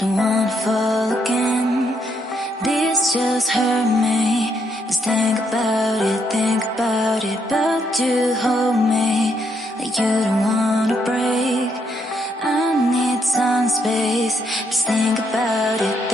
don't wanna fall again. This just hurt me. Just think about it, but you hold me like you don't wanna break. I need some space, just think about it.